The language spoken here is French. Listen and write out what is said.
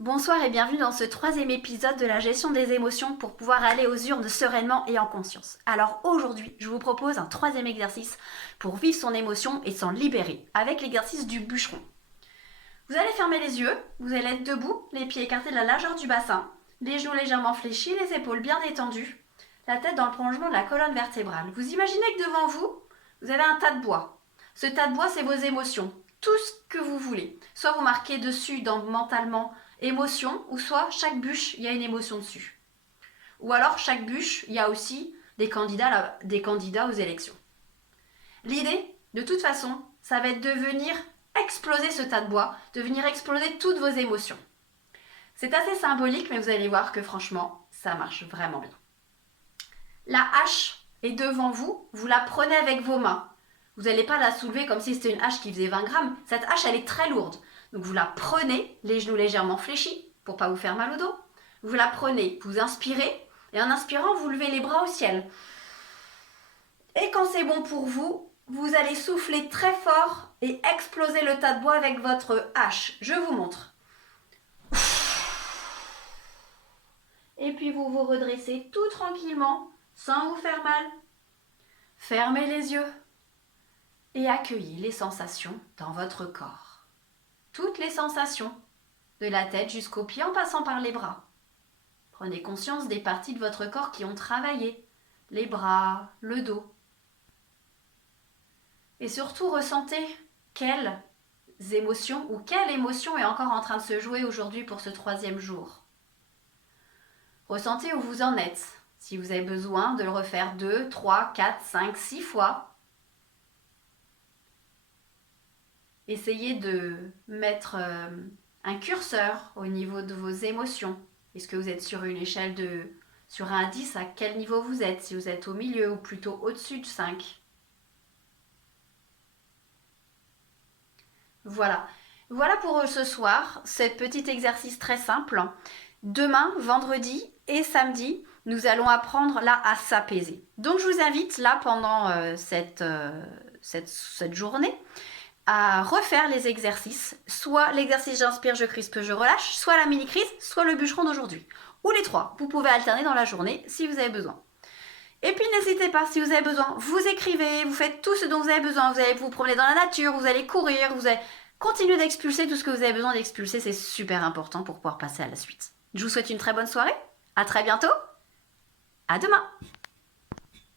Bonsoir et bienvenue dans ce troisième épisode de la gestion des émotions pour pouvoir aller aux urnes sereinement et en conscience. Alors aujourd'hui, je vous propose un troisième exercice pour vivre son émotion et s'en libérer avec l'exercice du bûcheron. Vous allez fermer les yeux, vous allez être debout, les pieds écartés de la largeur du bassin, les genoux légèrement fléchis, les épaules bien détendues, la tête dans le prolongement de la colonne vertébrale. Vous imaginez que devant vous, vous avez un tas de bois. Ce tas de bois, c'est vos émotions, tout ce que vous voulez. Soit vous marquez dessus mentalement émotion, ou soit chaque bûche, il y a une émotion dessus. Ou alors chaque bûche, il y a aussi des candidats aux élections. L'idée, de toute façon, ça va être de venir exploser ce tas de bois, de venir exploser toutes vos émotions. C'est assez symbolique, mais vous allez voir que franchement, ça marche vraiment bien. La hache est devant vous, vous la prenez avec vos mains. Vous n'allez pas la soulever comme si c'était une hache qui faisait 20 grammes. Cette hache, elle est très lourde. Donc vous la prenez, les genoux légèrement fléchis, pour ne pas vous faire mal au dos. Vous la prenez, vous inspirez, et en inspirant, vous levez les bras au ciel. Et quand c'est bon pour vous, vous allez souffler très fort et exploser le tas de bois avec votre hache. Je vous montre. Et puis vous vous redressez tout tranquillement, sans vous faire mal. Fermez les yeux et accueillez les sensations dans votre corps. Toutes les sensations, de la tête jusqu'aux pieds en passant par les bras. Prenez conscience des parties de votre corps qui ont travaillé, les bras, le dos. Et surtout, ressentez quelles émotions ou quelle émotion est encore en train de se jouer aujourd'hui pour ce troisième jour. Ressentez où vous en êtes. Si vous avez besoin de le refaire 2, 3, 4, 5, 6 fois, essayez de mettre un curseur au niveau de vos émotions. Est-ce que vous êtes sur une échelle sur 1 à 10, à quel niveau vous êtes? Si vous êtes au milieu ou plutôt au-dessus de 5. Voilà. Voilà pour ce soir, ce petit exercice très simple. Demain, vendredi et samedi, nous allons apprendre là à s'apaiser. Donc je vous invite là pendant cette journée à refaire les exercices, soit l'exercice j'inspire, je crispe, je relâche, soit la mini-crise, soit le bûcheron d'aujourd'hui. Ou les trois, vous pouvez alterner dans la journée si vous avez besoin. Et puis n'hésitez pas, si vous avez besoin, vous écrivez, vous faites tout ce dont vous avez besoin, vous allez vous promener dans la nature, vous allez courir, vous allez continuer d'expulser tout ce que vous avez besoin d'expulser, c'est super important pour pouvoir passer à la suite. Je vous souhaite une très bonne soirée, à très bientôt, à demain.